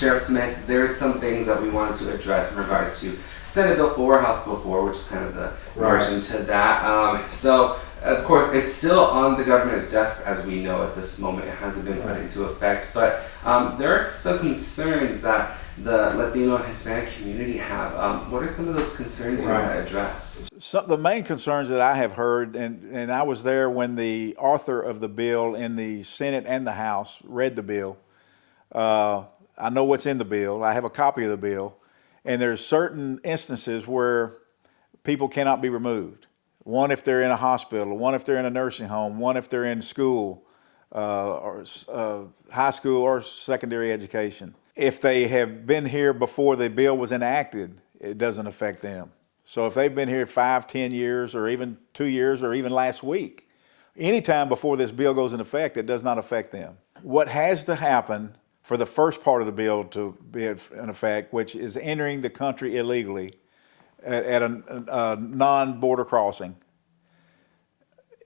Sheriff Smith, there's some things that we wanted to address in regards to Senate Bill 4, House Bill 4, which is kind of the version to that. So, of course, it's still on the governor's desk as we know at this moment. It hasn't been put into effect, but there are some concerns that the Latino and Hispanic community have. What are some of those concerns you want to address? The main concerns that I have heard, and I was there when the author of the bill in the Senate and the House read the bill. I know what's in the bill. I have a copy of the bill. And there's certain instances where people cannot be removed. One if they're in a hospital, one if they're in a nursing home, one if they're in school, or high school or secondary education. If they have been here before the bill was enacted, it doesn't affect them. So if they've been here 5, 10 years, or even 2 years, or even last week, anytime before this bill goes into effect, it does not affect them. What has to happen for the first part of the bill to be in effect, which is entering the country illegally at a non-border crossing,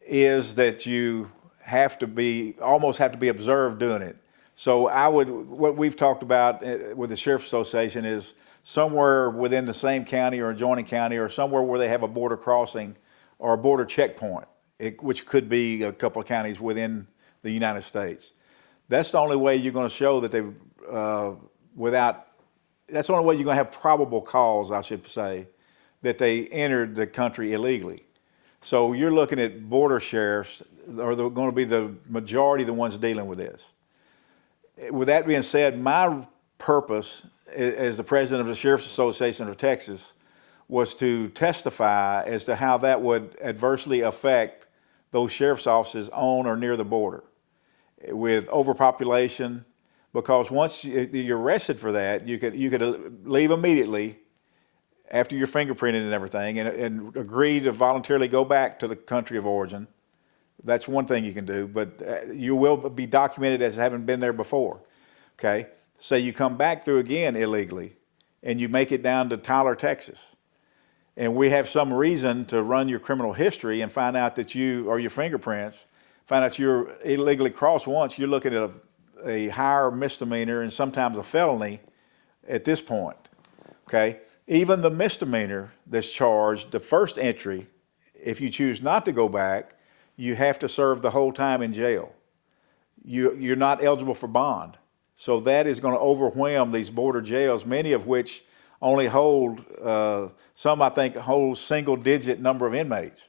is that you almost have to be observed doing it. So what we've talked about with the Sheriff's Association is somewhere within the same county or adjoining county, or somewhere where they have a border crossing or a border checkpoint, which could be a couple of counties within the United States. That's the only way you're going to show that that's the only way you're going to have probable cause, I should say, that they entered the country illegally. So you're looking at border sheriffs, or they're going to be the majority of the ones dealing with this. With that being said, my purpose as the president of the Sheriff's Association of Texas was to testify as to how that would adversely affect those sheriff's offices on or near the border with overpopulation, because once you're arrested for that, you could leave immediately after you're fingerprinted and everything, and agree to voluntarily go back to the country of origin. That's one thing you can do, but you will be documented as having been there before. Okay, say you come back through again illegally, and you make it down to Tyler, Texas, and we have some reason to run your criminal history and find out that or your fingerprints, find out you're illegally crossed once, you're looking at a higher misdemeanor and sometimes a felony at this point. Okay, even the misdemeanor that's charged, the first entry, if you choose not to go back, you have to serve the whole time in jail. You're not eligible for bond. So that is going to overwhelm these border jails, many of which only hold, some I think hold single-digit number of inmates.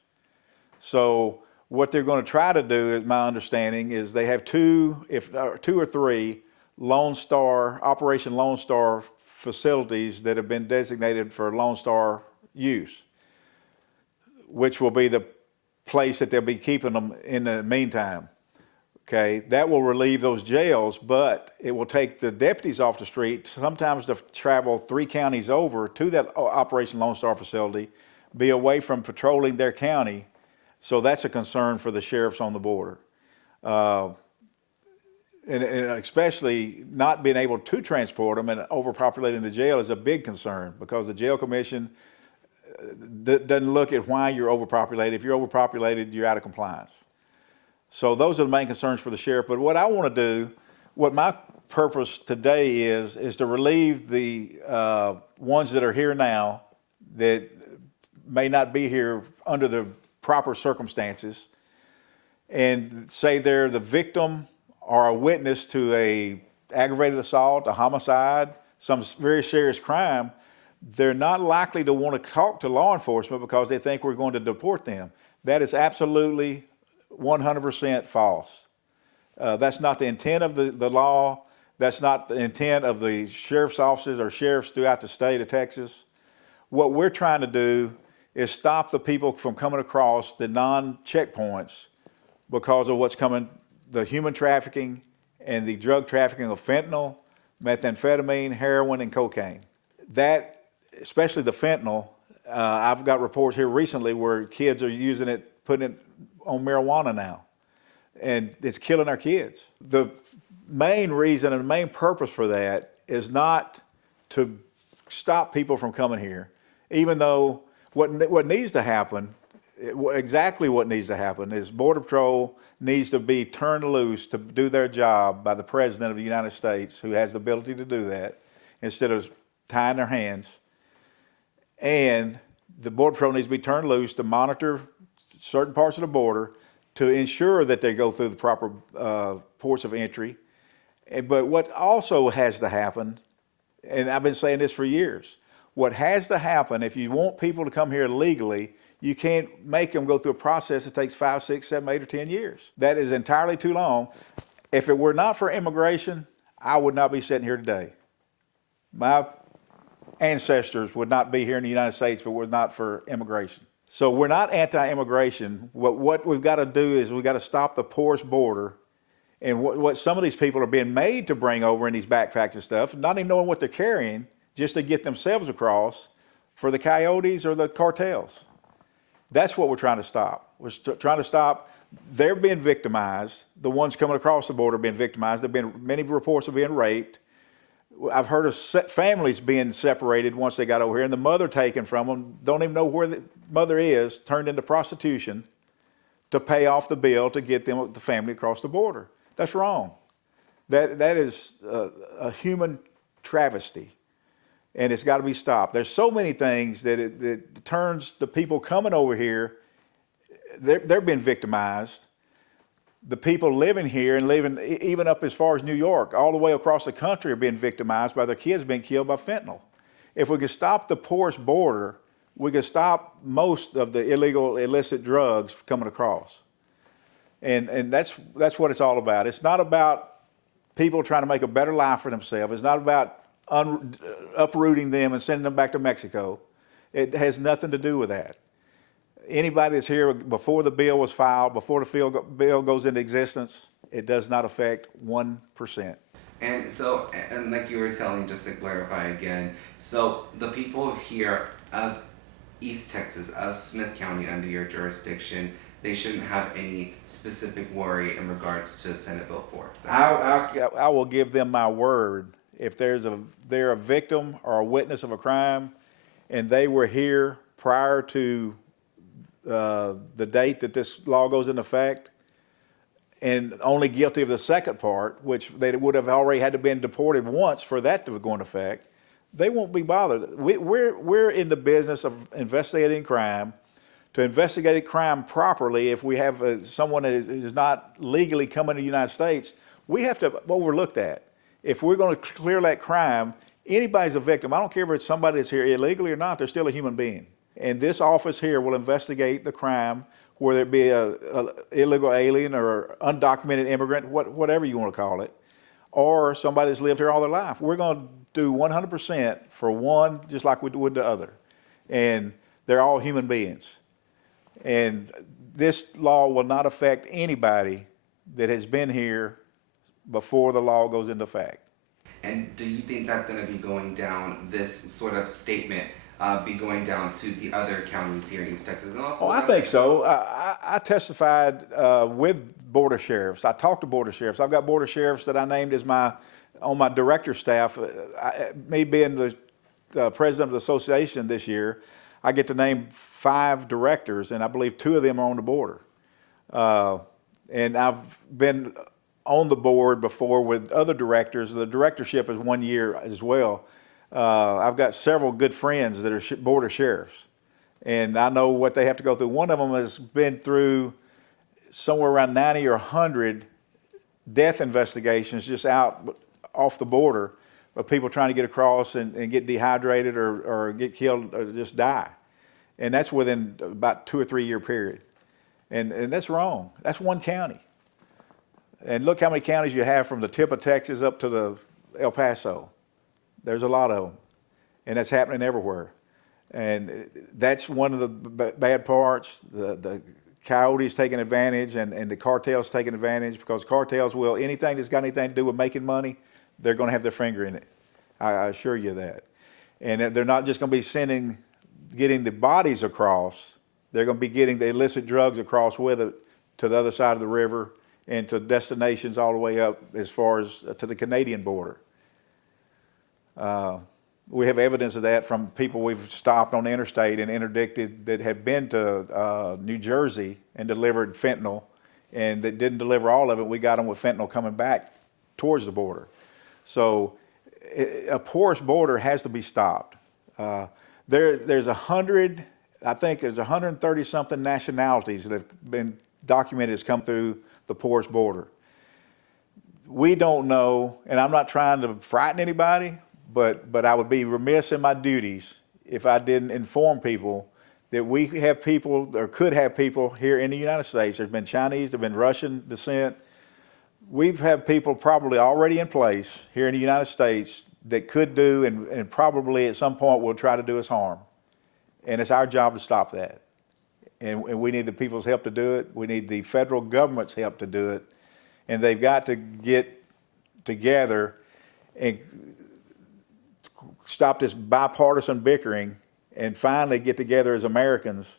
So what they're going to try to do, is my understanding, is they have two or three Operation Lone Star facilities that have been designated for Lone Star use, which will be the place that they'll be keeping them in the meantime. Okay, that will relieve those jails, but it will take the deputies off the street sometimes to travel 3 counties over to that Operation Lone Star facility, be away from patrolling their county. So that's a concern for the sheriffs on the border. And especially not being able to transport them and overpopulating the jail is a big concern, because the jail commission doesn't look at why you're overpopulated. If you're overpopulated, you're out of compliance. So those are the main concerns for the sheriff. But what I want to do, what my purpose today is to relieve the ones that are here now that may not be here under the proper circumstances, and say they're the victim or a witness to a aggravated assault, a homicide, some very serious crime. They're not likely to want to talk to law enforcement because they think we're going to deport them. That is absolutely 100% false. That's not the intent of the law. That's not the intent of the sheriff's offices or sheriffs throughout the state of Texas. What we're trying to do is stop the people from coming across the non-checkpoints because of what's coming, the human trafficking and the drug trafficking of fentanyl, methamphetamine, heroin, and cocaine. That, especially the fentanyl, I've got reports here recently where kids are using it, putting it on marijuana now, and it's killing our kids. The main reason and the main purpose for that is not to stop people from coming here, even though what needs to happen exactly what needs to happen is Border Patrol needs to be turned loose to do their job by the President of the United States, who has the ability to do that, instead of tying their hands. And the Border Patrol needs to be turned loose to monitor certain parts of the border to ensure that they go through the proper ports of entry. But what also has to happen, and I've been saying this for years, what has to happen, if you want people to come here legally, you can't make them go through a process that takes 5, 6, 7, 8, or 10 years. That is entirely too long. If it were not for immigration, I would not be sitting here today. My ancestors would not be here in the United States if it were not for immigration. So we're not anti-immigration. What we've got to do is we've got to stop the porous border. And what some of these people are being made to bring over in these backpacks and stuff, not even knowing what they're carrying, just to get themselves across for the coyotes or the cartels. That's what we're trying to stop. We're trying to stop. They're being victimized. The ones coming across the border are being victimized. There have been many reports of being raped. I've heard of families being separated once they got over here, and the mother taken from them, don't even know where the mother is, turned into prostitution to pay off the bill to get them, the family, across the border. That's wrong. That is a human travesty, and it's got to be stopped. There's so many things that it turns the people coming over here, they're being victimized. The people living here and living even up as far as New York, all the way across the country, are being victimized by their kids being killed by fentanyl. If we could stop the porous border, we could stop most of the illegal, illicit drugs coming across. And that's what it's all about. It's not about people trying to make a better life for themselves. It's not about uprooting them and sending them back to Mexico. It has nothing to do with that. Anybody that's here before the bill was filed, before the bill goes into existence, it does not affect 1%. And so, and like you were telling, just to clarify again, so the people here of East Texas, of Smith County under your jurisdiction, they shouldn't have any specific worry in regards to Senate Bill 4. I will give them my word. If they're a victim or a witness of a crime, and they were here prior to the date that this law goes into effect, and only guilty of the second part, which they would have already had to been deported once for that to go into effect, they won't be bothered. We're in the business of investigating crime. To investigate crime properly, if we have someone that is not legally coming to the United States, we have to overlook that. If we're going to clear that crime, anybody's a victim. I don't care if it's somebody that's here illegally or not, they're still a human being. And this office here will investigate the crime, whether it be a illegal alien or undocumented immigrant, whatever you want to call it, or somebody that's lived here all their life. We're going to do 100% for one, just like we would the other. And they're all human beings. And this law will not affect anybody that has been here before the law goes into effect. And do you think that's going to be going down, this sort of statement, be going down to the other counties here in East Texas and also? Oh, I think so. I testified with border sheriffs. I talked to border sheriffs. I've got border sheriffs that I named as on my director staff. Me being the president of the association this year, I get to name 5 directors, and I believe 2 of them are on the border. And I've been on the board before with other directors. The directorship is 1 year as well. I've got several good friends that are border sheriffs, and I know what they have to go through. One of them has been through somewhere around 90 or 100 death investigations just out off the border of people trying to get across and get dehydrated or get killed or just die. And that's within about 2 or 3 year period. And that's wrong. That's one county. And look how many counties you have from the tip of Texas up to the El Paso. There's a lot of them. And that's happening everywhere. And that's one of the bad parts. The coyotes taking advantage and the cartels taking advantage, because cartels will, anything that's got anything to do with making money, they're going to have their finger in it. I assure you that. And they're not just going to be getting the bodies across. They're going to be getting the illicit drugs across with it to the other side of the river and to destinations all the way up as far as to the Canadian border. We have evidence of that from people we've stopped on the interstate and interdicted that have been to New Jersey and delivered fentanyl, and that didn't deliver all of it. We got them with fentanyl coming back towards the border. So a porous border has to be stopped. There's 100, I think there's 130 something nationalities that have been documented as come through the porous border. We don't know, and I'm not trying to frighten anybody, but I would be remiss in my duties if I didn't inform people that we have people, or could have people here in the United States. There's been Chinese, there's been Russian descent. We've had people probably already in place here in the United States that could do and probably at some point will try to do us harm. And it's our job to stop that. And we need the people's help to do it. We need the federal government's help to do it. And they've got to get together and stop this bipartisan bickering and finally get together as Americans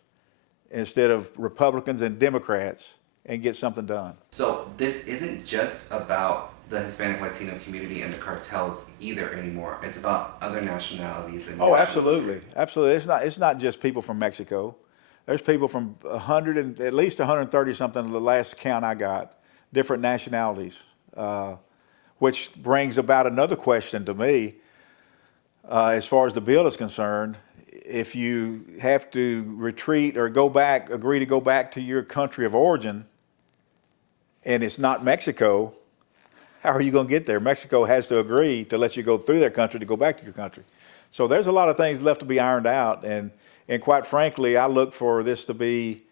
instead of Republicans and Democrats and get something done. So this isn't just about the Hispanic Latino community and the cartels either anymore. It's about other nationalities and Oh, absolutely, absolutely. It's not just people from Mexico. There's people from at least 130 something, the last count I got, different nationalities, which brings about another question to me. As far as the bill is concerned, if you have to retreat or agree to go back to your country of origin, and it's not Mexico, how are you going to get there? Mexico has to agree to let you go through their country to go back to your country. So there's a lot of things left to be ironed out, and quite frankly, I look for this to be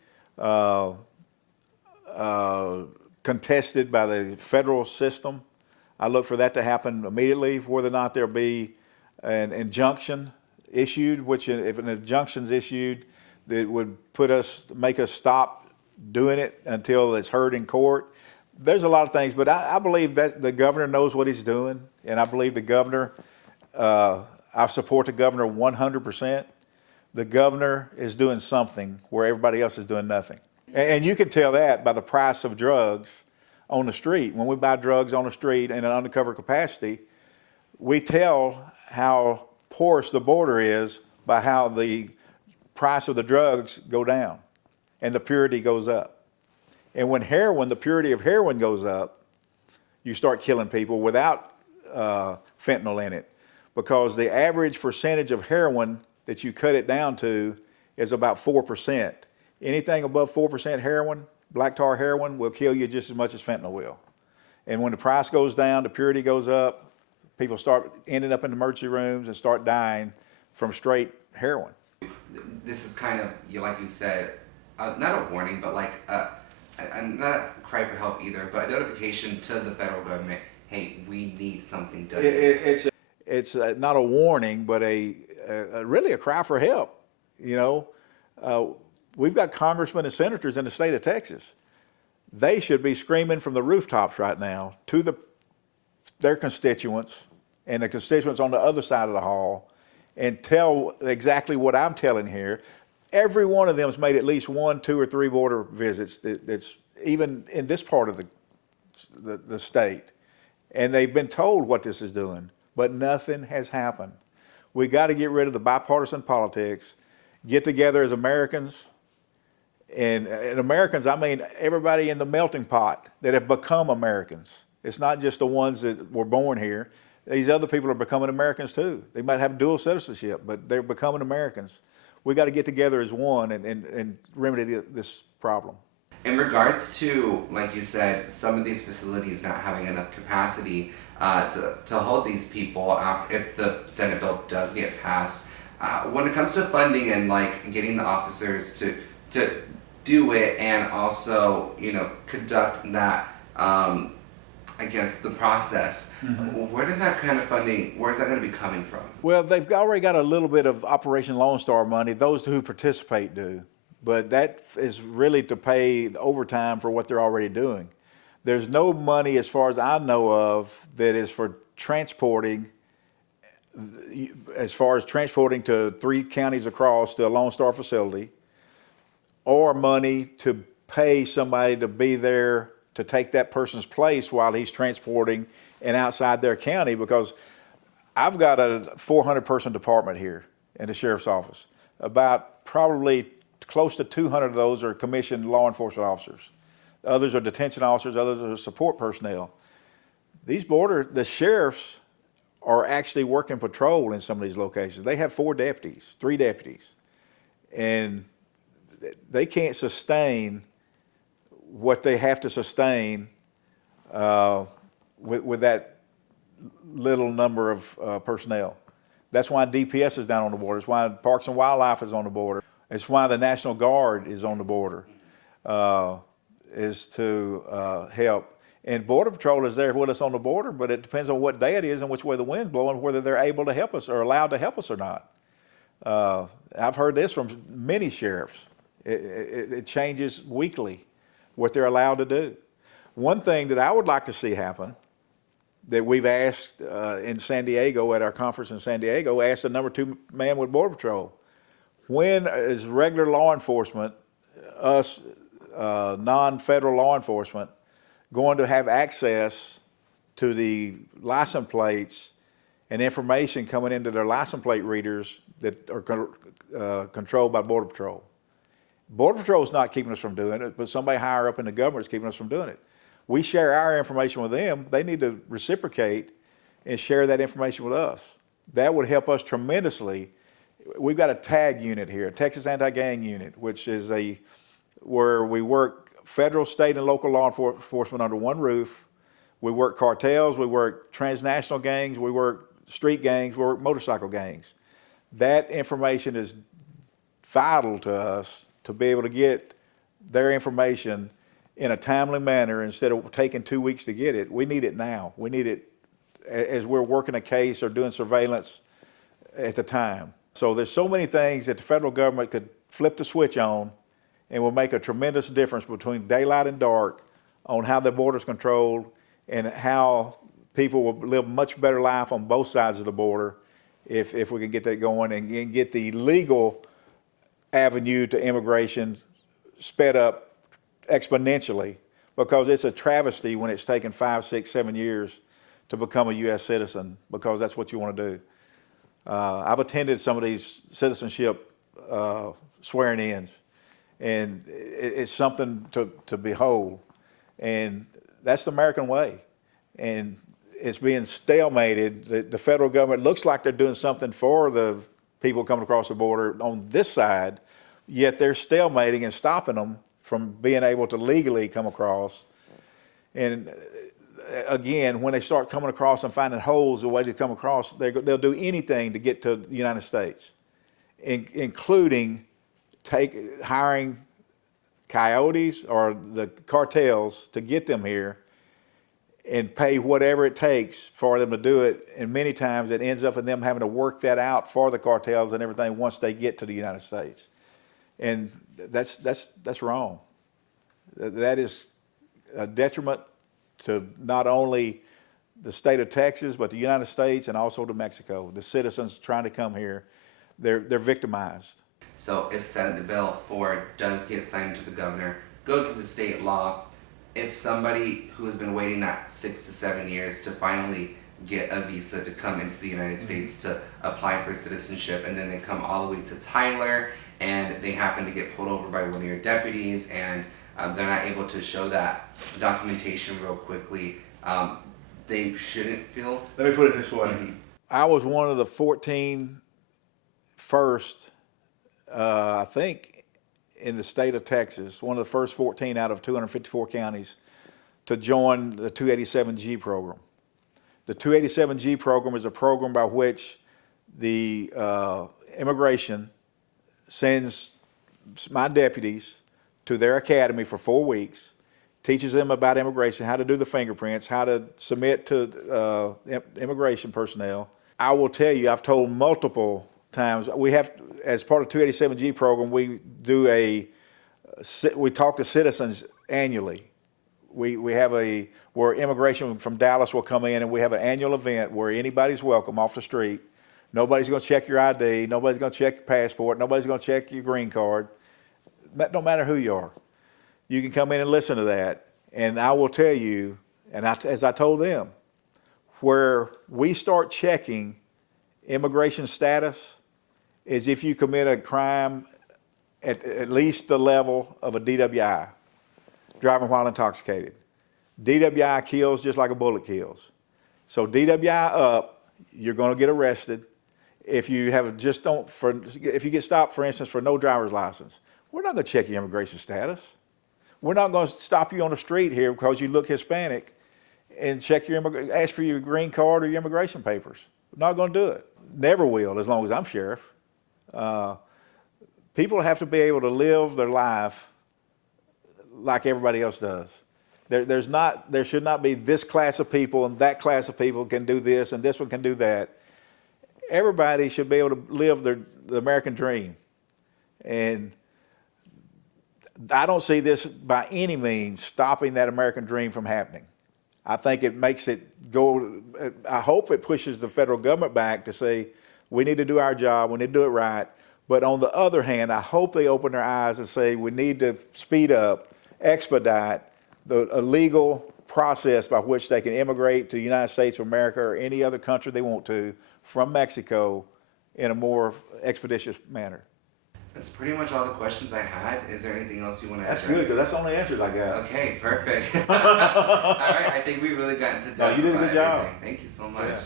contested by the federal system. I look for that to happen immediately, whether or not there'll be an injunction issued, which if an injunction's issued, that would make us stop doing it until it's heard in court. There's a lot of things, but I believe that the governor knows what he's doing, and I believe the governor, I support the governor 100%. The governor is doing something where everybody else is doing nothing. And you can tell that by the price of drugs on the street. When we buy drugs on the street in an undercover capacity, we tell how porous the border is by how the price of the drugs go down and the purity goes up. And when the purity of heroin goes up, you start killing people without fentanyl in it, because the average percentage of heroin that you cut it down to is about 4%. Anything above 4% heroin, black tar heroin, will kill you just as much as fentanyl will. And when the price goes down, the purity goes up, people start ending up in emergency rooms and start dying from straight heroin. This is kind of, like you said, not a warning, but like not a cry for help either, but a notification to the federal government, hey, we need something done. It's not a warning, but really a cry for help. We've got congressmen and senators in the state of Texas. They should be screaming from the rooftops right now to their constituents and the constituents on the other side of the hall, and tell exactly what I'm telling here. Every one of them has made at least 1, 2, or 3 border visits that's even in this part of the state. And they've been told what this is doing, but nothing has happened. We got to get rid of the bipartisan politics, get together as Americans. And Americans, I mean everybody in the melting pot that have become Americans. It's not just the ones that were born here. These other people are becoming Americans too. They might have dual citizenship, but they're becoming Americans. We got to get together as one and remedy this problem. In regards to, like you said, some of these facilities not having enough capacity to hold these people if the Senate bill does get passed, when it comes to funding and like getting the officers to do it and also conduct that the process, where does that kind of funding, where's that going to be coming from? Well, they've already got a little bit of Operation Lone Star money. Those who participate do. But that is really to pay the overtime for what they're already doing. There's no money, as far as I know of, that is for transporting, as far as transporting to 3 counties across to a Lone Star facility, or money to pay somebody to be there to take that person's place while he's transporting and outside their county, because I've got a 400-person department here in the sheriff's office. About probably close to 200 of those are commissioned law enforcement officers. Others are detention officers, others are support personnel. The sheriffs are actually working patrol in some of these locations. They have 3 deputies, and they can't sustain what they have to sustain with that little number of personnel. That's why DPS is down on the border. It's why Parks and Wildlife is on the border. It's why the National Guard is on the border, is to help. And Border Patrol is there with us on the border, but it depends on what day it is and which way the wind's blowing, whether they're able to help us or allowed to help us or not. I've heard this from many sheriffs. It changes weekly what they're allowed to do. One thing that I would like to see happen that we've asked in San Diego, at our conference in San Diego, asked the number 2 man with Border Patrol, when is regular law enforcement, us non-federal law enforcement, going to have access to the license plates and information coming into their license plate readers that are controlled by Border Patrol? Border Patrol is not keeping us from doing it, but somebody higher up in the government is keeping us from doing it. We share our information with them. They need to reciprocate and share that information with us. That would help us tremendously. We've got a TAG unit here, a Texas Anti-Gang Unit, which is where we work federal, state, and local law enforcement under one roof. We work cartels, we work transnational gangs, we work street gangs, we work motorcycle gangs. That information is vital to us to be able to get their information in a timely manner instead of taking 2 weeks to get it. We need it now. We need it as we're working a case or doing surveillance at the time. So there's so many things that the federal government could flip the switch on and will make a tremendous difference between daylight and dark on how the border is controlled and how people will live a much better life on both sides of the border if we can get that going and get the legal avenue to immigration sped up exponentially, because it's a travesty when it's taken 5, 6, 7 years to become a U.S. citizen, because that's what you want to do. I've attended some of these citizenship swearing-ins, and it's something to behold. And that's the American way. And it's being stalemated. The federal government looks like they're doing something for the people coming across the border on this side, yet they're stalemating and stopping them from being able to legally come across. And again, when they start coming across and finding holes the way to come across, they'll do anything to get to the United States, including hiring coyotes or the cartels to get them here and pay whatever it takes for them to do it. And many times it ends up in them having to work that out for the cartels and everything once they get to the United States. And that's wrong. That is a detriment to not only the state of Texas, but the United States and also to Mexico. The citizens trying to come here, they're victimized. So if Senate Bill 4 does get signed to the governor, goes into state law, if somebody who has been waiting that 6 to 7 years to finally get a visa to come into the United States to apply for citizenship, and then they come all the way to Tyler and they happen to get pulled over by one of your deputies and they're not able to show that documentation real quickly, they shouldn't feel... Let me put it this way. I was one of the 14 first, I think, in the state of Texas, one of the first 14 out of 254 counties to join the 287G program. The 287G program is a program by which the immigration sends my deputies to their academy for 4 weeks, teaches them about immigration, how to do the fingerprints, how to submit to immigration personnel. I will tell you, I've told multiple times, we have, as part of 287G program, we talk to citizens annually. We have where immigration from Dallas will come in, and we have an annual event where anybody's welcome off the street. Nobody's going to check your ID. Nobody's going to check your passport. Nobody's going to check your green card. No matter who you are. You can come in and listen to that. And I will tell you, and as I told them, where we start checking Immigration status is if you commit a crime at least the level of a DWI, driving while intoxicated. DWI kills just like a bullet kills. So DWI up, you're going to get arrested. If you if you get stopped, for instance, for no driver's license, we're not going to check your immigration status. We're not going to stop you on the street here because you look Hispanic and check ask for your green card or your immigration papers. We're not going to do it. Never will, as long as I'm sheriff. People have to be able to live their life like everybody else does. There should not be this class of people and that class of people can do this and this one can do that. Everybody should be able to live the American dream. And I don't see this by any means stopping that American dream from happening. I think it makes it go, I hope it pushes the federal government back to say, we need to do our job, we need to do it right. But on the other hand, I hope they open their eyes and say, we need to speed up, expedite a legal process by which they can immigrate to the United States of America or any other country they want to from Mexico in a more expeditious manner. That's pretty much all the questions I had. Is there anything else you want to ask? That's good, because that's the only answers I got. Okay, perfect. All right, I think we really got into depth. No, you did a good job. Everything. Thank you so much. Yeah.